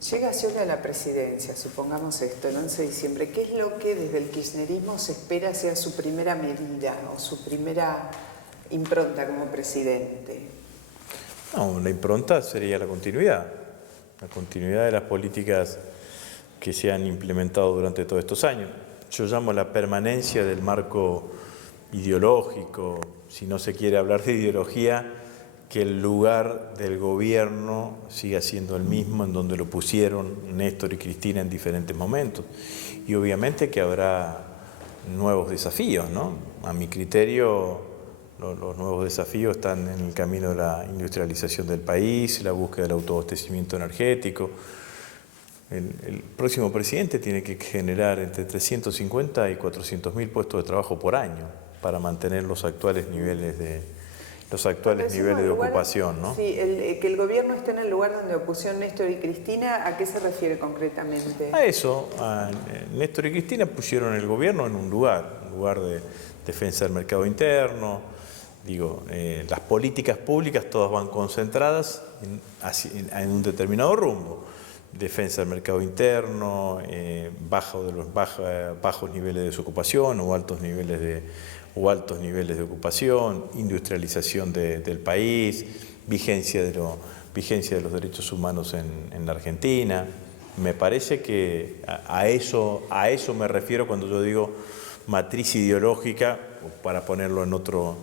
Llega Scioli a la presidencia, supongamos esto, el 11 de diciembre. ¿Qué es lo que desde el kirchnerismo se espera sea su primera medida o su primera impronta como presidente? No, la impronta sería la continuidad de las políticas que se han implementado durante todos estos años. Yo llamo la permanencia del marco ideológico, si no se quiere hablar de ideología, que el lugar del gobierno siga siendo el mismo en donde lo pusieron Néstor y Cristina en diferentes momentos. Y obviamente que habrá nuevos desafíos, ¿no? A mi criterio, los nuevos desafíos están en el camino de la industrialización del país, la búsqueda del autoabastecimiento energético. El próximo presidente tiene que generar entre 350 y 400.000 puestos de trabajo por año para mantener los actuales niveles de ocupación, ¿no? Sí, que el gobierno esté en el lugar donde opusieron Néstor y Cristina, ¿a qué se refiere concretamente? A eso, Néstor y Cristina pusieron el gobierno en un lugar de defensa del mercado interno. Las políticas públicas todas van concentradas en un determinado rumbo. Defensa del mercado interno, bajos niveles de desocupación o altos niveles de ocupación, industrialización del país, vigencia de los derechos humanos en la Argentina. Me parece que a eso me refiero cuando yo digo matriz ideológica, para ponerlo en otro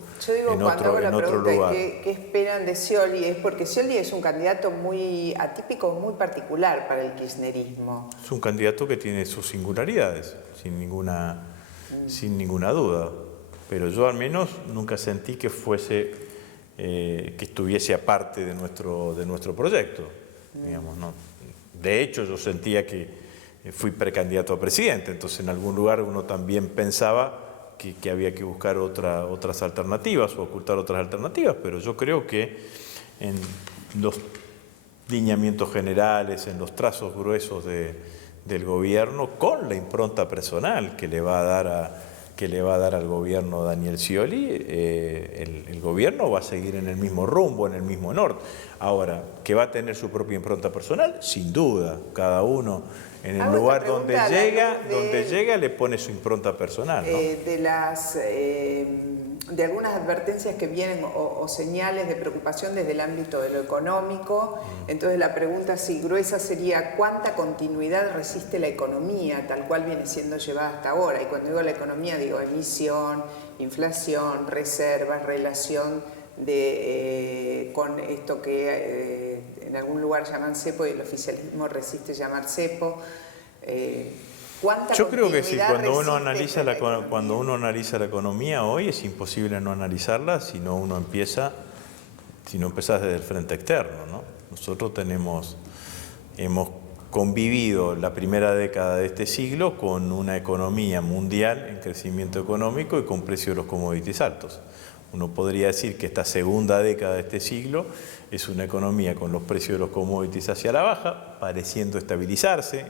lugar. ¿Qué esperan de Scioli? Es porque Scioli es un candidato muy atípico, muy particular para el kirchnerismo. Es un candidato que tiene sus singularidades, sin ninguna duda. Pero yo al menos nunca sentí que estuviese aparte de nuestro proyecto, digamos, ¿no? De hecho, yo sentía que fui precandidato a presidente, entonces en algún lugar uno también pensaba que había que buscar otras alternativas o ocultar otras alternativas, pero yo creo que en los lineamientos generales, en los trazos gruesos del gobierno, con la impronta personal que le va a dar al gobierno Daniel Scioli, el gobierno va a seguir en el mismo rumbo, en el mismo norte. Ahora, ¿que va a tener su propia impronta personal? Sin duda, cada uno en el lugar donde llega le pone su impronta personal, ¿no? De algunas advertencias que vienen o señales de preocupación desde el ámbito de lo económico. Entonces la pregunta así gruesa sería: ¿cuánta continuidad resiste la economía tal cual viene siendo llevada hasta ahora? Y cuando digo la economía digo emisión, inflación, reservas, relación con esto que en algún lugar llaman cepo y el oficialismo resiste llamar cepo. Yo creo que sí, cuando uno analiza la economía hoy es imposible no analizarla si no empezás desde el frente externo, ¿no? Nosotros hemos convivido la primera década de este siglo con una economía mundial en crecimiento económico y con precios de los commodities altos. Uno podría decir que esta segunda década de este siglo es una economía con los precios de los commodities hacia la baja, pareciendo estabilizarse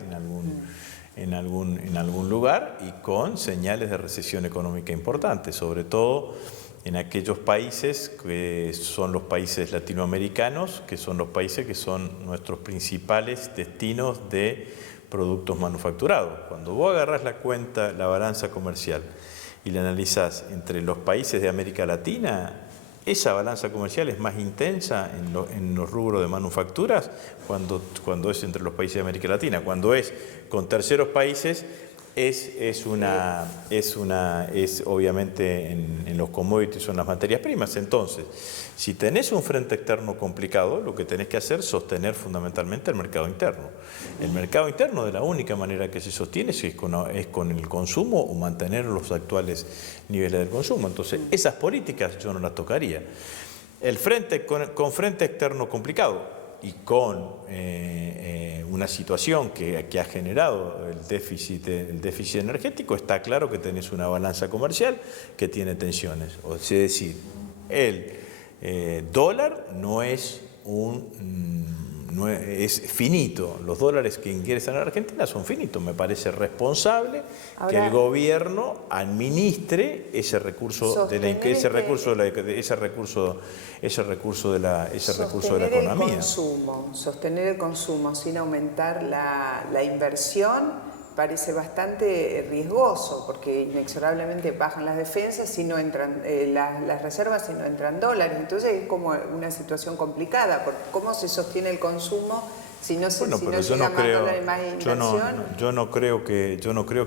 en algún lugar y con señales de recesión económica importantes, sobre todo en aquellos países que son los países latinoamericanos, que son los países que son nuestros principales destinos de productos manufacturados. Cuando vos agarrás la balanza comercial y la analizás entre los países de América Latina, esa balanza comercial es más intensa en los rubros de manufacturas cuando es entre los países de América Latina. Cuando es con terceros países es obviamente en los commodities, son las materias primas. Entonces, si tenés un frente externo complicado, lo que tenés que hacer es sostener fundamentalmente el mercado interno. El mercado interno, de la única manera que se sostiene es con el consumo o mantener los actuales niveles del consumo. Entonces, esas políticas yo no las tocaría. Con frente externo complicado y con una situación que ha generado el déficit energético, está claro que tenés una balanza comercial que tiene tensiones. Es decir, el dólar no es es finito. Los dólares que ingresan a la Argentina son finitos. Me parece responsable que el gobierno administre ese recurso de la economía. Sostener el consumo sin aumentar la inversión parece bastante riesgoso, porque inexorablemente bajan las defensas y no entran las reservas y no entran dólares. Entonces es como una situación complicada, porque ¿cómo se sostiene el consumo si no se llega más dólares, más inversión? Yo no creo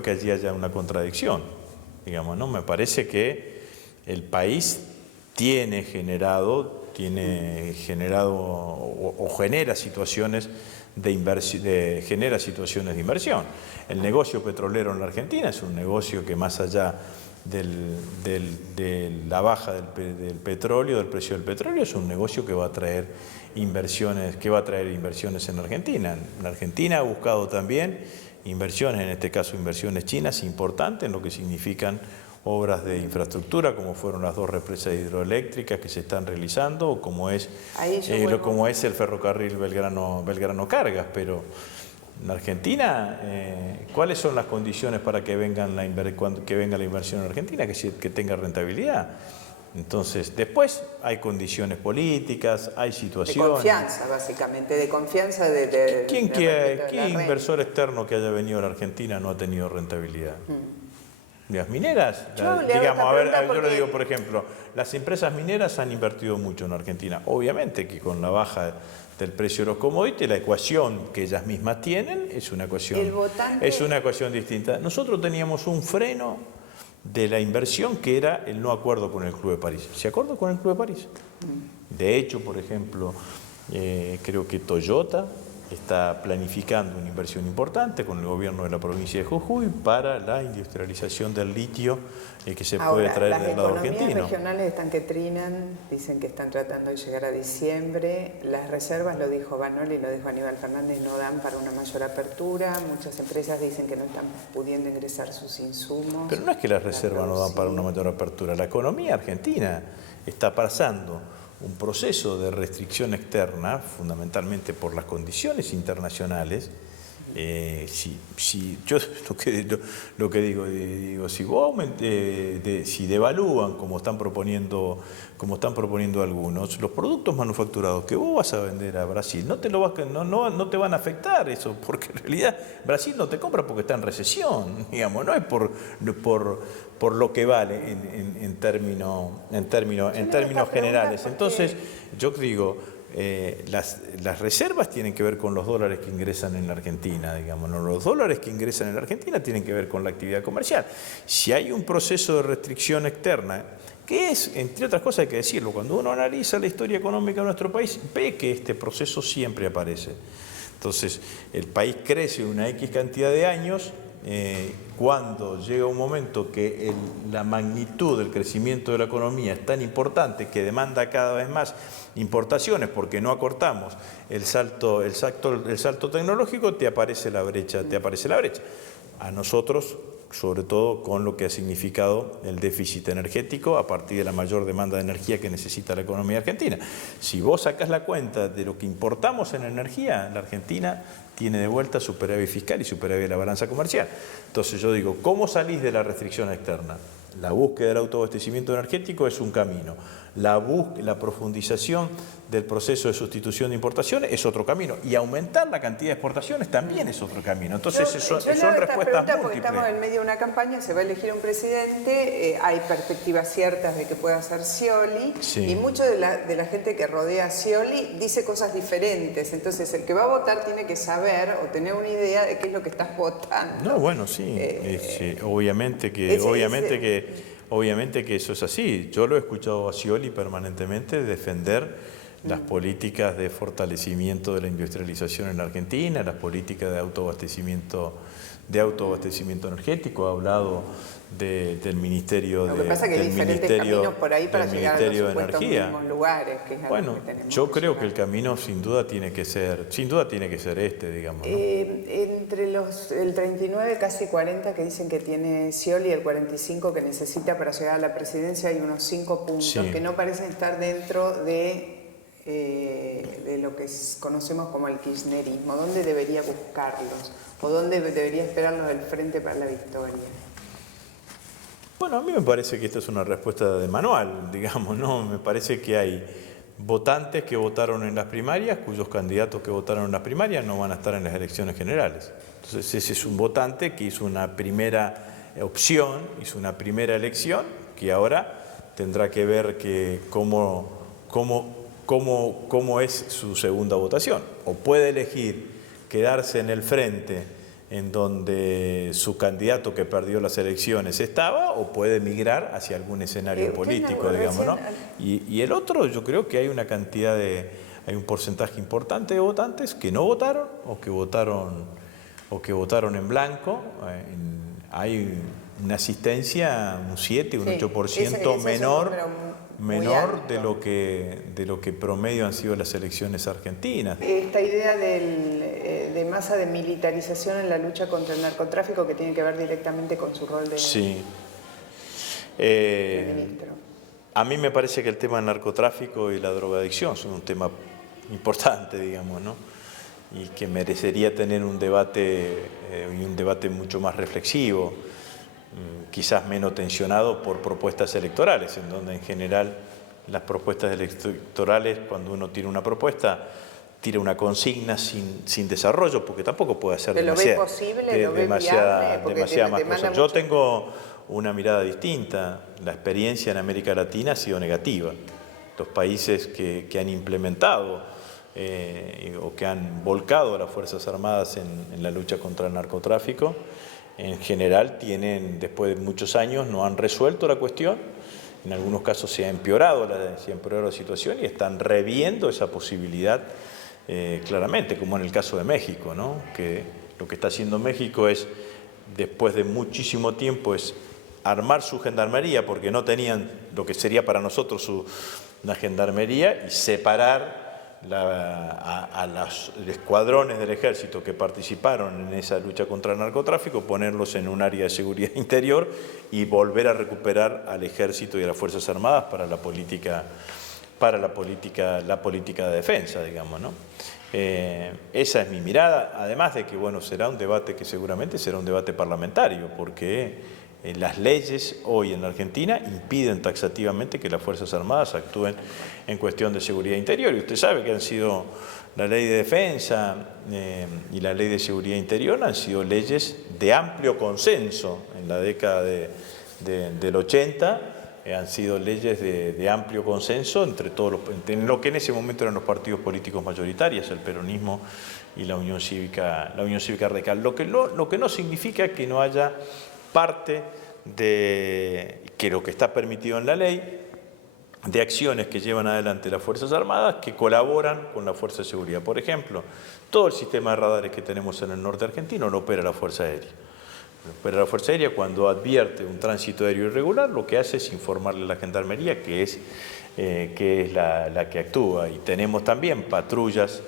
que allí haya una contradicción, digamos, ¿no? Me parece que el país tiene generado o genera situaciones de inversión. El negocio petrolero en la Argentina es un negocio que, más allá de la baja del petróleo, del precio del petróleo, es un negocio que va a traer inversiones en la Argentina. La Argentina ha buscado también inversiones, en este caso inversiones chinas importantes, en lo que significan obras de infraestructura, como fueron las 2 represas hidroeléctricas que se están realizando, o como es el ferrocarril Belgrano Cargas. Pero en Argentina, ¿cuáles son las condiciones para que venga la inversión en Argentina? Que tenga rentabilidad. Entonces, después hay condiciones políticas, hay situaciones. De confianza, básicamente, de confianza ¿Qué inversor externo que haya venido a la Argentina no ha tenido rentabilidad? Las mineras, yo le digo, por ejemplo, las empresas mineras han invertido mucho en Argentina. Obviamente que con la baja del precio de los commodities, la ecuación que ellas mismas tienen es una ecuación distinta. Nosotros teníamos un freno de la inversión que era el no acuerdo con el Club de París. ¿Se acordó con el Club de París? De hecho, por ejemplo, creo que Toyota está planificando una inversión importante con el gobierno de la provincia de Jujuy para la industrialización del litio que se puede traer del lado argentino. Las economías regionales están que trinan, dicen que están tratando de llegar a diciembre. Las reservas, lo dijo Vanoli, lo dijo Aníbal Fernández, no dan para una mayor apertura. Muchas empresas dicen que no están pudiendo ingresar sus insumos. Pero no es que las reservas no dan para una mayor apertura. La economía argentina está pasando un proceso de restricción externa, fundamentalmente por las condiciones internacionales. Yo lo que digo, si devalúan como están proponiendo algunos, los productos manufacturados que vos vas a vender a Brasil no te van a afectar eso, porque en realidad Brasil no te compra porque está en recesión, digamos, no es por lo que vale en términos generales. Entonces, yo digo, las reservas tienen que ver con los dólares que ingresan en la Argentina, digamos, ¿no? Los dólares que ingresan en la Argentina tienen que ver con la actividad comercial. Si hay un proceso de restricción externa, que es, entre otras cosas hay que decirlo, cuando uno analiza la historia económica de nuestro país, ve que este proceso siempre aparece. Entonces, el país crece una X cantidad de años. Cuando llega un momento que la magnitud del crecimiento de la economía es tan importante que demanda cada vez más importaciones porque no acortamos el salto tecnológico, te aparece la brecha. A nosotros, sobre todo con lo que ha significado el déficit energético a partir de la mayor demanda de energía que necesita la economía argentina. Si vos sacás la cuenta de lo que importamos en energía, la Argentina tiene de vuelta superávit fiscal y superávit de la balanza comercial. Entonces yo digo, ¿cómo salís de la restricción externa? La búsqueda del autoabastecimiento energético es un camino. La profundización del proceso de sustitución de importaciones es otro camino. Y aumentar la cantidad de exportaciones también es otro camino. Entonces son respuestas múltiples. Porque estamos en medio de una campaña, se va a elegir un presidente, hay perspectivas ciertas de que pueda ser Scioli, sí. Y mucho de la gente que rodea a Scioli dice cosas diferentes. Entonces el que va a votar tiene que saber o tener una idea de qué es lo que estás votando. No, bueno, sí. Obviamente que eso es así. Yo lo he escuchado a Scioli permanentemente defender las políticas de fortalecimiento de la industrialización en la Argentina, las políticas de autoabastecimiento energético. Ha hablado del Ministerio de Energía. Lo que pasa es que hay diferentes caminos por ahí para llegar a los supuestos mismos lugares. Que es bueno, que tenemos yo creo que el camino sin duda tiene que ser este, digamos, ¿no? Entre el 39, casi 40 que dicen que tiene Scioli y el 45 que necesita para llegar a la presidencia, hay unos 5 puntos que no parecen estar dentro de de lo que conocemos como el kirchnerismo? ¿Dónde debería buscarlos? ¿O dónde debería esperarlos el Frente para la Victoria? Bueno, a mí me parece que esta es una respuesta de manual, digamos, ¿no? Me parece que hay votantes que votaron en las primarias, cuyos candidatos que votaron en las primarias no van a estar en las elecciones generales. Entonces ese es un votante que hizo una primera opción, hizo una primera elección, que ahora tendrá que ver cómo es su segunda votación. O puede elegir quedarse en el frente en donde su candidato que perdió las elecciones estaba, o puede migrar hacia algún escenario político, digamos, ¿no? Y el otro, yo creo que hay una cantidad hay un porcentaje importante de votantes que no votaron o que votaron en blanco. Hay una asistencia, un 7, un 8% menor de lo que promedio han sido las elecciones argentinas. Esta idea de masa de militarización en la lucha contra el narcotráfico, que tiene que ver directamente con su rol de, sí. de ministro. A mí me parece que el tema del narcotráfico y la drogadicción son un tema importante, digamos, ¿no? Y que merecería tener un debate mucho más reflexivo, quizás menos tensionado por propuestas electorales, en donde en general las propuestas electorales, cuando uno tiene una propuesta, tira una consigna sin desarrollo, porque tampoco puede hacer demasiada más cosas. Yo tengo una mirada distinta. La experiencia en América Latina ha sido negativa. Los países que han implementado o que han volcado a las Fuerzas Armadas en la lucha contra el narcotráfico, en general después de muchos años, no han resuelto la cuestión. En algunos casos se ha empeorado la situación y están reviendo esa posibilidad claramente, como en el caso de México, ¿no? Que lo que está haciendo México es, después de muchísimo tiempo, es armar su gendarmería, porque no tenían lo que sería para nosotros una gendarmería, y separar a los escuadrones del ejército que participaron en esa lucha contra el narcotráfico, ponerlos en un área de seguridad interior y volver a recuperar al ejército y a las Fuerzas Armadas para la política de defensa, digamos, ¿no? Esa es mi mirada, además de que, bueno, será un debate que seguramente será un debate parlamentario, porque las leyes hoy en Argentina impiden taxativamente que las Fuerzas Armadas actúen en cuestión de seguridad interior. Y usted sabe que han sido la ley de defensa y la ley de seguridad interior han sido leyes de amplio consenso en la década del 80, han sido leyes de amplio consenso entre en lo que en ese momento eran los partidos políticos mayoritarios, el peronismo y la Unión Cívica Radical. Lo que no significa que no haya parte que lo que está permitido en la ley, de acciones que llevan adelante las Fuerzas Armadas que colaboran con la Fuerza de Seguridad. Por ejemplo, todo el sistema de radares que tenemos en el norte argentino lo opera la Fuerza Aérea. Pero la Fuerza Aérea, cuando advierte un tránsito aéreo irregular, lo que hace es informarle a la Gendarmería, que es la que actúa. Y tenemos también patrullas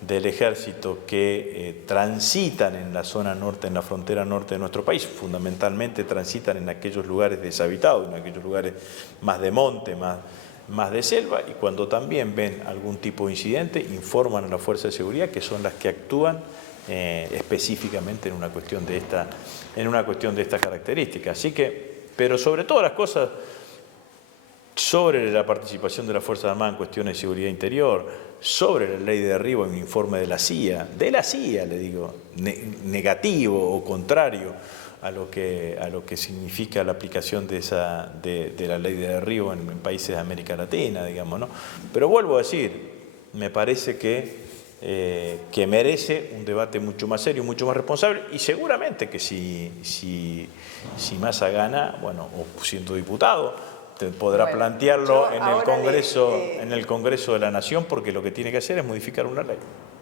del ejército que transitan en la zona norte, en la frontera norte de nuestro país. Fundamentalmente transitan en aquellos lugares deshabitados, en aquellos lugares más de monte, más de selva, y cuando también ven algún tipo de incidente, informan a la Fuerza de Seguridad, que son las que actúan específicamente en una cuestión de esta característica. Así que, pero sobre todas las cosas, sobre la participación de las Fuerzas Armadas en cuestiones de seguridad interior, sobre la ley de derribo, un informe de la CIA, le digo, negativo o contrario a lo que significa la aplicación de la ley de derribo en países de América Latina, digamos, ¿no? Pero vuelvo a decir, me parece que merece un debate mucho más serio, mucho más responsable, y seguramente que si Massa gana, bueno, o siendo diputado, podrá plantearlo en el Congreso de la Nación, porque lo que tiene que hacer es modificar una ley.